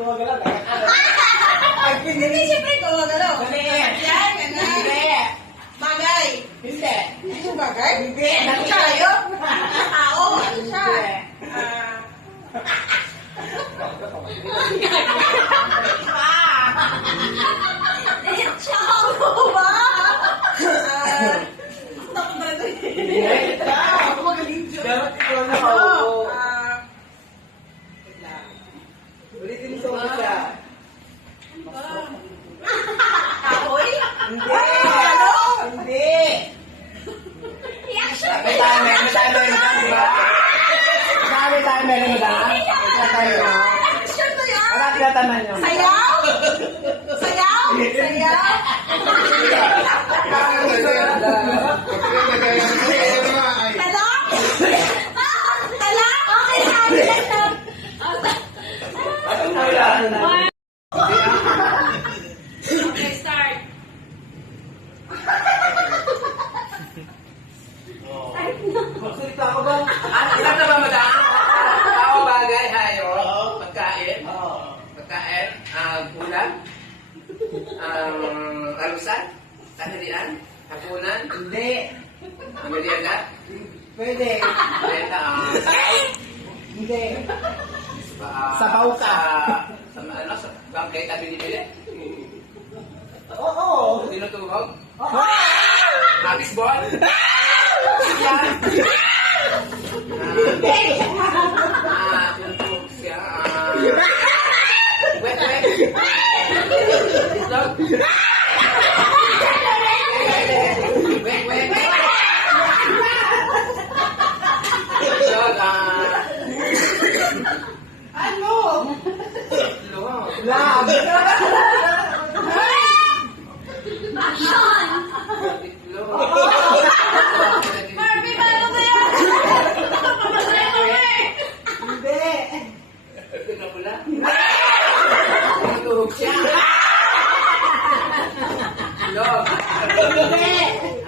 Gumagalaw. Hindi, siyempre gumagalaw. Mali. Yan, ganun. Hindi. Bagay. Hindi. Hindi bagay? Hindi. Ano tayo? Tao. Ano siya? Ano ba? Stop na ito. Ako magaling dyan. Dapat ikaw na maupo. Ulitin mo sa umpisa. Kahoy? Hindi. Hindi. Reaction May timer. Reaction to yan? Wala tinatanong nyo. Sayaw? Sayaw? Sayaw? Talak? Talak? Okay, okay, start. Magsalita ko ba? Ilan na ba, madam? Tao, bagay, hayop, pagkain. Pagkain, ulam, alusan, tanghalian, hapunan. Hindi. Merienda. Pwede. Merienda, hindi. Sabaw ka. Sa ano, sa bangkay tabi nila. Oo. Tinutugog. Habis ball. Yan. Tuntug siya. Wet. Itlog. Wet. Itlog, ano? Itlog. Lab. Action! Itlog. Marvin, ano ba yan? Pamasaya mo eh! Hindi. Pinapula. Natulog siya. Itlog. Hindi!